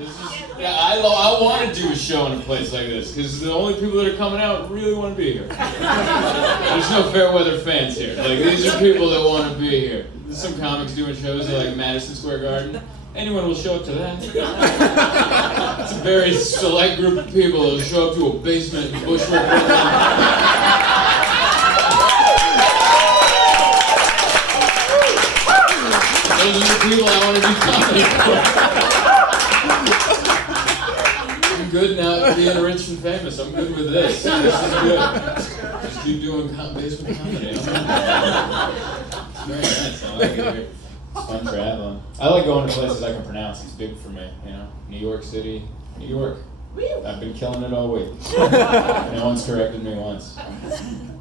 I want to do a show in a place like this because the only people that are coming out really want to be here. There's no fair weather fans here. Like, these are people that want to be here. There's some comics doing shows at like Madison Square Garden. Anyone will show up to that. It's a very select group of people that will show up to a basement in Bushwick. Those are the people I want to do comedy for. I'm good now at being rich and famous. I'm good with this. This is good. Just keep doing basement comedy. It's very nice. I like it here. It's fun traveling. I like going to places I can pronounce. It's big for me, you know. New York City, New York. I've been killing it all week. No one's corrected me once.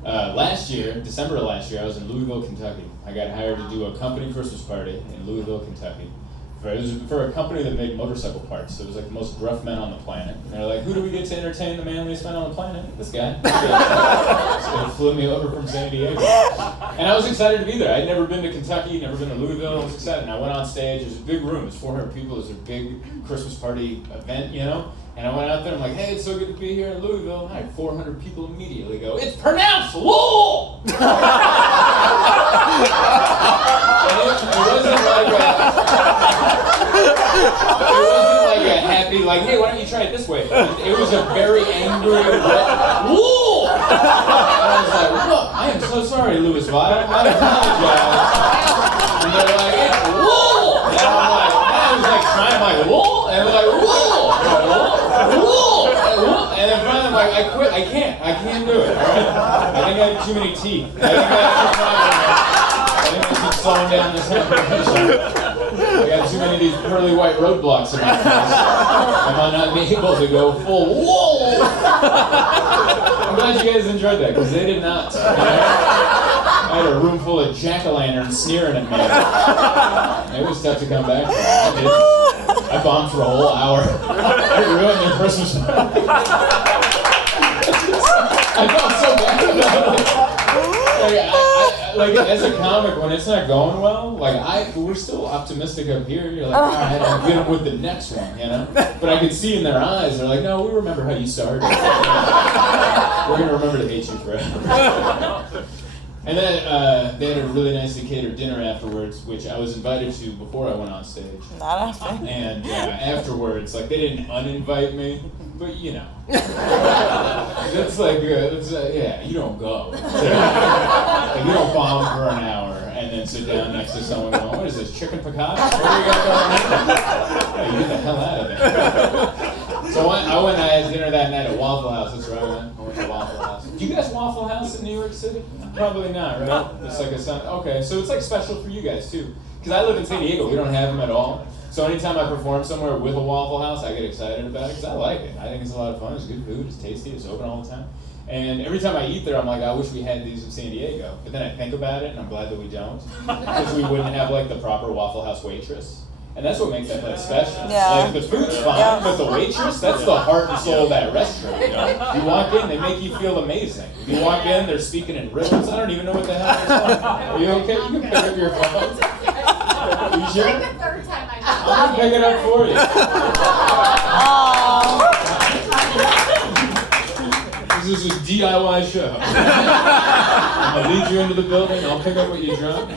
Last year, December of last year, I was in Louisville, Kentucky. I got hired to do a company Christmas party in Louisville, Kentucky. It was for a company that made motorcycle parts. It was like the most gruff men on the planet. And they're like, who do we get to entertain the manliest men on the planet? This guy. This guy flew me over from San Diego. And I was excited to be there. I'd never been to Kentucky, never been to Louisville. I was excited. And I went on stage. It was a big room. It was 400 people. It was a big Christmas party event, you know? And I went out there, I'm like, hey, it's so good to be here in Louisville. And I had 400 people immediately go, it's pronounced Wool! It wasn't like a happy, like, hey, why don't you try it this way? It was a very angry, Wool! And I was like, look, I am so sorry, Louisville. I apologize. And they're like, it's Wool! And I was like trying, like, Wool? And they're like, Wool! Wool! And then finally I'm like, I quit, I can't do it, alright? I think I have too many teeth. I think I keep slowing down this conversation. I got too many of these pearly white roadblocks in my face. I might not be able to go full wool! I'm glad you guys enjoyed that, because they did not. I had a room full of jack-o'-lanterns sneering at me. It was tough to come back from. I bombed for a whole hour. It ruined their Christmas party. I felt so bad about it. Like, as a comic, when it's not going well, we're still optimistic up here. You're like, all right, I'll get them with the next one, you know? But I could see in their eyes, they're like, no, we remember how you started. We're going to remember to hate you forever. And then they had a really nicely catered dinner afterwards, which I was invited to before I went on stage. Not after. And afterwards, like, they didn't uninvite me, but you know. That's like, yeah, you don't go. Like, you don't bomb for an hour and then sit down next to someone going, what is this, chicken piccata? What do you got going on? Hey, get the hell out of there. So I had dinner that night at Waffle House. That's where I went to Waffle House. Do you guys Waffle House in New York City? Probably not, right? No. It's like okay, so it's like special for you guys too. Because I live in San Diego, we don't have them at all. So anytime I perform somewhere with a Waffle House, I get excited about it because I like it. I think it's a lot of fun. It's good food. It's tasty. It's open all the time. And every time I eat there, I'm like, I wish we had these in San Diego. But then I think about it, and I'm glad that we don't, because we wouldn't have like the proper Waffle House waitress. And that's what makes that place special. Yeah. Like, the food's fine, but the waitress, that's the heart and soul of that restaurant. You know? You walk in, they make you feel amazing. You walk in, they're speaking in riddles. I don't even know what the hell they're saying. Are you okay? You can pick up your phone. You sure? Like the third time I I'm going to pick it up for you. This is a DIY show. I'm going to lead you into the building. I'll pick up what you drop.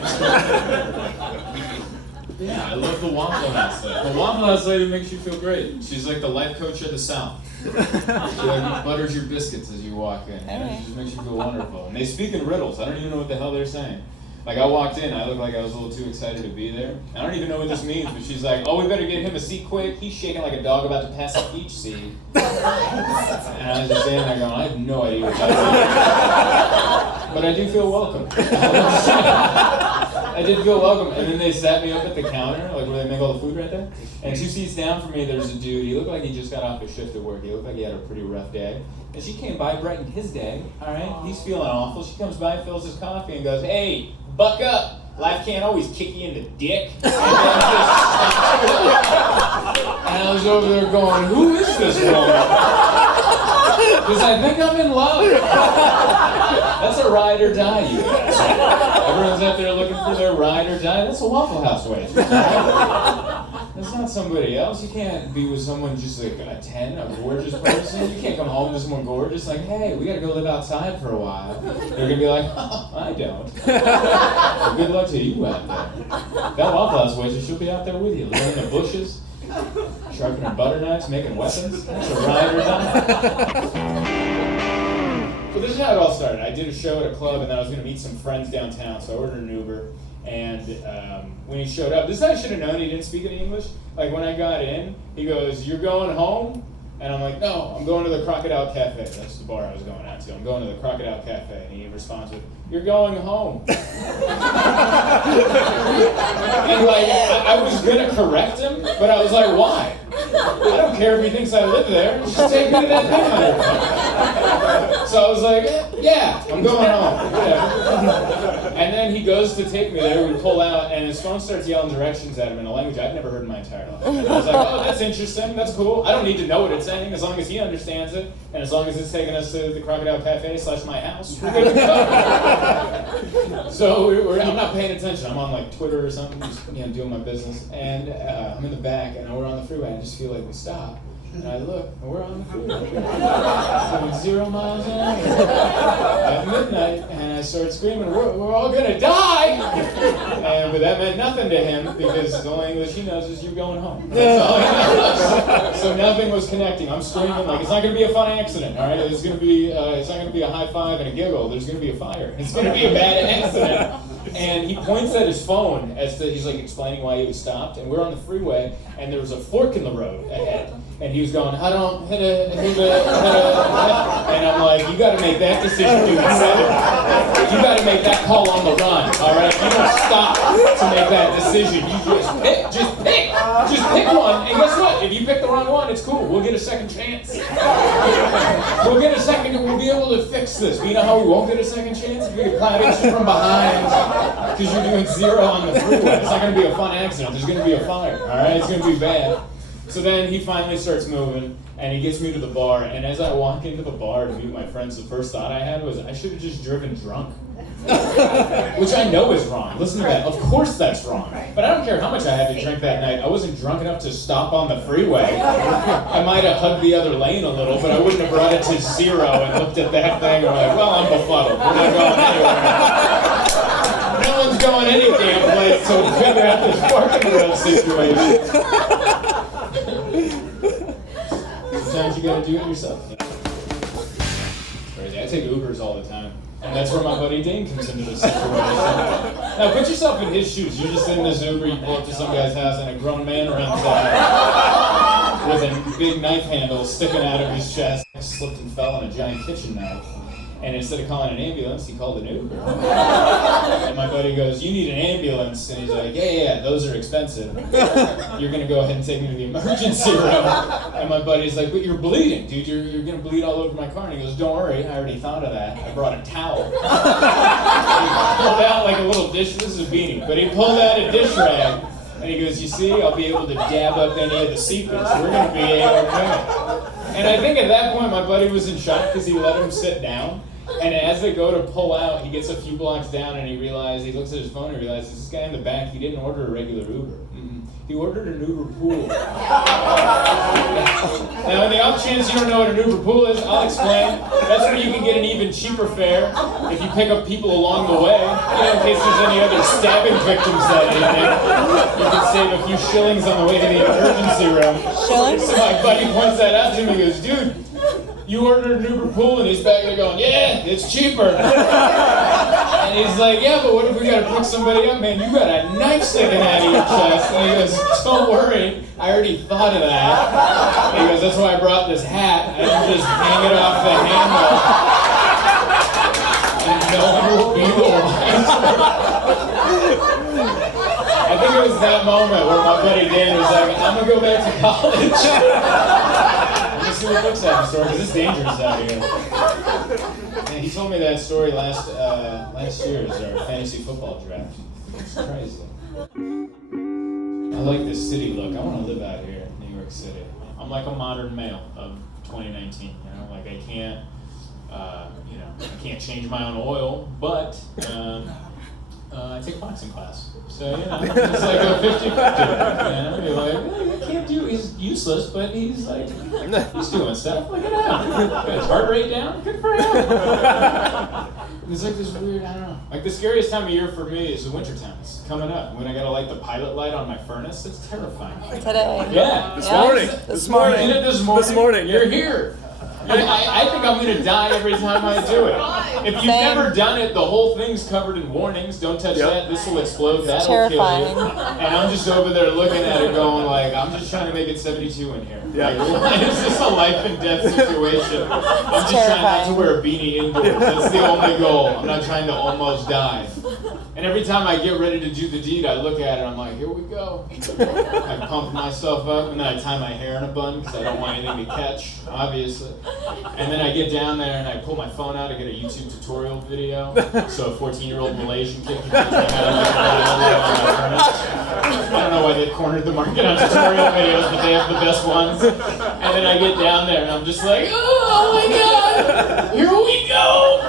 Yeah, I love the Waffle House lady. The Waffle House lady makes you feel great. She's like the life coach of the South. She like butters your biscuits as you walk in. You know? She just makes you feel wonderful. And they speak in riddles. I don't even know what the hell they're saying. Like, I walked in, I looked like I was a little too excited to be there. I don't even know what this means, but she's like, oh, we better get him a seat quick. He's shaking like a dog about to pass a peach seed. And I was just standing there going, I have no idea what that is. But I do feel welcome. I did feel welcome. And then they sat me up at the counter, like where they make all the food right there. And 2 seats down from me, there's a dude. He looked like he just got off his shift at work. He looked like he had a pretty rough day. And she came by, brightened his day, all right? He's feeling awful. She comes by, fills his coffee, and goes, hey, buck up. Life can't always kick you in the dick. And I was over there going, who is this woman? Because I think I'm in love. That's a ride or die, you guys. Everyone's out there looking for their ride or die. That's a Waffle House waitress. That's not not somebody else. You can't be with someone just like a 10, a gorgeous person. You can't come home to someone gorgeous like, hey, we gotta go live outside for a while. They're gonna be like, oh, I don't. Well, good luck to you out there. That Waffle House waitress, she'll be out there with you, living in the bushes, sharpening butter knives, making weapons. That's a ride or die. So this is how it all started. I did a show at a club, and then I was gonna meet some friends downtown, so I ordered an Uber. And when he showed up, this I should have known he didn't speak any English. Like when I got in, he goes, "You're going home?" And I'm like, "No, I'm going to the Crocodile Cafe." That's the bar I was going out to. I'm going to the Crocodile Cafe. And he responds with, "You're going home." And like, I was gonna correct him, but I was like, why? I don't care if he thinks I live there. Just take me to that thing on your phone. So I was like, yeah, I'm going home. Whatever. And then he goes to take me there. We pull out, and his phone starts yelling directions at him in a language I've never heard in my entire life. And I was like, oh, that's interesting. That's cool. I don't need to know what it's saying as long as he understands it, and as long as it's taking us to the Crocodile Cafe / my house. We're good to go. So I'm not paying attention. I'm on like Twitter or something, just doing my business. And I'm in the back, and we're on the freeway. I just feel like we stop. And I look, and we're on the freeway. Going 0 miles an hour at midnight, and I start screaming, we're all gonna die! But that meant nothing to him, because the only English he knows is "you're going home." That's all he knows. So nothing was connecting. I'm screaming like, it's not gonna be a fun accident, all right? It's not gonna be a high five and a giggle. There's gonna be a fire. It's gonna be a bad accident. And he points at his phone he's like explaining why he was stopped, and we're on the freeway, and there was a fork in the road ahead. And he was going, I don't hit it. And I'm like, you gotta make that decision, dude. You gotta make that call on the run, all right? You don't stop to make that decision. You just pick one. And guess what? If you pick the wrong one, it's cool. We'll get a second chance. We'll be able to fix this. But you know how we won't get a second chance? If we get clouded from behind, because you're doing 0 on the freeway. It's not gonna be a fun accident. There's gonna be a fire, all right? It's gonna be bad. So then he finally starts moving, and he gets me to the bar, and as I walk into the bar to meet my friends, the first thought I had was, I should have just driven drunk. Which I know is wrong. Listen to that. Of course that's wrong. But I don't care how much I had to drink that night. I wasn't drunk enough to stop on the freeway. I might have hugged the other lane a little, but I wouldn't have brought it to 0 and looked at that thing and like, well, I'm befuddled. We're not going anywhere. No one's going any damn place, so we'll figure out this parking road situation. Sometimes you gotta do it yourself. It's crazy. I take Ubers all the time. And that's where my buddy Dane comes into this situation. Now put yourself in his shoes. You're just in this Uber, you pull up to some guy's house, and a grown man runs out with a big knife handle sticking out of his chest. I slipped and fell on a giant kitchen knife. And instead of calling an ambulance, he called an Uber. And my buddy goes, you need an ambulance. And he's like, yeah, those are expensive. You're going to go ahead and take me to the emergency room. And my buddy's like, but you're bleeding, dude. You're going to bleed all over my car. And he goes, don't worry, I already thought of that. I brought a towel. He pulled out like a little dish. This is a beanie. But he pulled out a dish rag. And he goes, you see, I'll be able to dab up any of the seepage. We're going to be okay. And I think at that point, my buddy was in shock because he let him sit down. And as they go to pull out, he gets a few blocks down and he looks at his phone and realizes this guy in the back, he didn't order a regular Uber. He ordered an Uber pool. Now, in the off chance you don't know what an Uber pool is, I'll explain. That's where you can get an even cheaper fare if you pick up people along the way. In case there's any other stabbing victims that evening, you can save a few shillings on the way to the emergency room. Shillings? So my buddy points that out to me and goes, dude, you ordered an Uber pool, and he's back there going, yeah, it's cheaper. And he's like, yeah, but what if we got to pick somebody up, man? You got a knife sticking out of your chest. And he goes, don't worry, I already thought of that. And he goes, that's why I brought this hat. I can just hang it off the handle. And no one will be the wiser. I think it was that moment where my buddy Dan was like, I'm going to go back to college. See what books have in store, because it's dangerous out here. And he told me that story last year as our fantasy football draft. It's crazy. I like this city look. I want to live out here in New York City. I'm like a modern male of 2019. Like I can't change my own oil, but I take boxing class. So it's like a 50-50. You're like, he's useless, but he's like, he's doing stuff. Look at him. Got his heart rate down. Good for him. It's like this weird, I don't know. Like the scariest time of year for me is the wintertime. It's coming up. When I gotta light the pilot light on my furnace, it's terrifying. Today. Yeah. This morning. This morning. Isn't it this morning? This morning. You're here. I think I'm going to die every time I do it. If you've never done it, the whole thing's covered in warnings. Don't touch that. This will explode. That'll terrifying. kill you. And I'm just over there looking at it going like, I'm just trying to make it 72 in here. Yeah. Like, it's just a life and death situation. I'm just trying not to wear a beanie indoors. That's the only goal. I'm not trying to almost die. And every time I get ready to do the deed, I look at it, I'm like, here we go. I pump myself up, and then I tie my hair in a bun because I don't want anything to catch, obviously. And then I get down there and I pull my phone out to get a YouTube tutorial video. So a 14-year-old Malaysian kid can teach me how to make I don't know why they cornered the market on tutorial videos, but they have the best ones. And then I get down there and I'm just like, oh my God, here we go.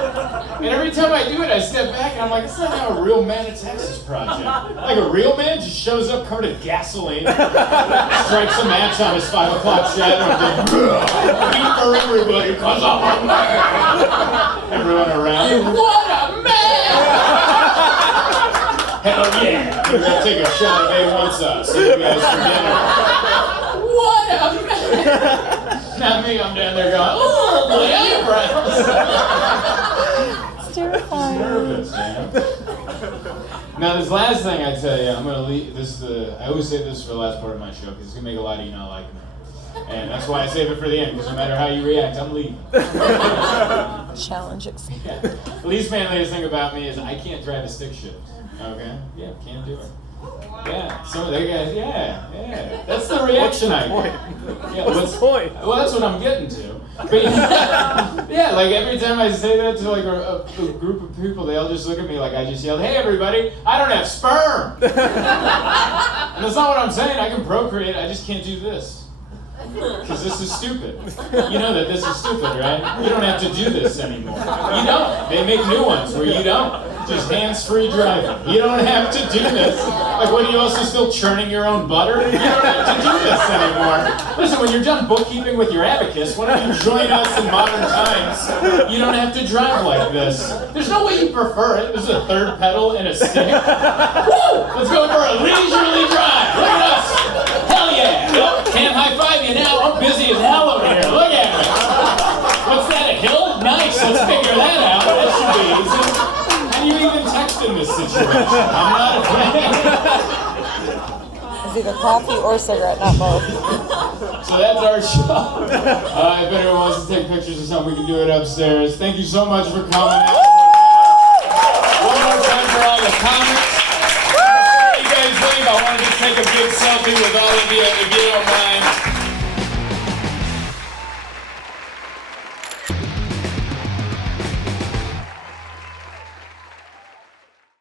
And every time I do it, I step back and I'm like, it's not how a real man attacks this project. Like a real man just shows up covered in gasoline, strikes a match on his 5 o'clock shadow and goes, eat for everybody, cause I'm a man. Everyone around, what a man! Hell yeah! We're gonna take a shot of A1 sauce. See you guys for dinner. What a man! Not me, I'm down there going, oh, my eyebrows! It's terrifying. Nervous, man. Now, this last thing I tell you, I'm gonna leave. I always say this for the last part of my show because it's gonna make a lot of you not like me, and that's why I save it for the end. Because no matter how you react, I'm leaving. Challenge accepted. Yeah. The least manliest thing about me is I can't drive a stick shift. Okay? Yeah, can't do it. Yeah, some of the guys. Yeah. That's the reaction I get. Yeah, What's the point? Well, that's what I'm getting to. But yeah, like every time I say that to like a group of people, they all just look at me like I just yelled, "Hey, everybody! I don't have sperm." And that's not what I'm saying. I can procreate. I just can't do this. Because this is stupid. You know that this is stupid, right? You don't have to do this anymore. You don't. They make new ones where you don't. Just hands-free driving. You don't have to do this. Like, what, are you also still churning your own butter? You don't have to do this anymore. Listen, when you're done bookkeeping with your abacus, why don't you join us in modern times? You don't have to drive like this. There's no way you prefer it. There's a third pedal and a stick. Woo! Let's go for a leisurely drive. Look at us. Hell yeah. Nope, can't high-five you now. I'm busy as hell over here. Look at me. What's that, a hill? Nice. Let's figure that out. That should be easy. How do you even text in this situation? I'm not a fan. It's either coffee or cigarette, not both. So that's our show. If anyone wants to take pictures or something, we can do it upstairs. Thank you so much for coming out. One more time for all the comics. Before you guys leave, I wanted to take a big selfie with all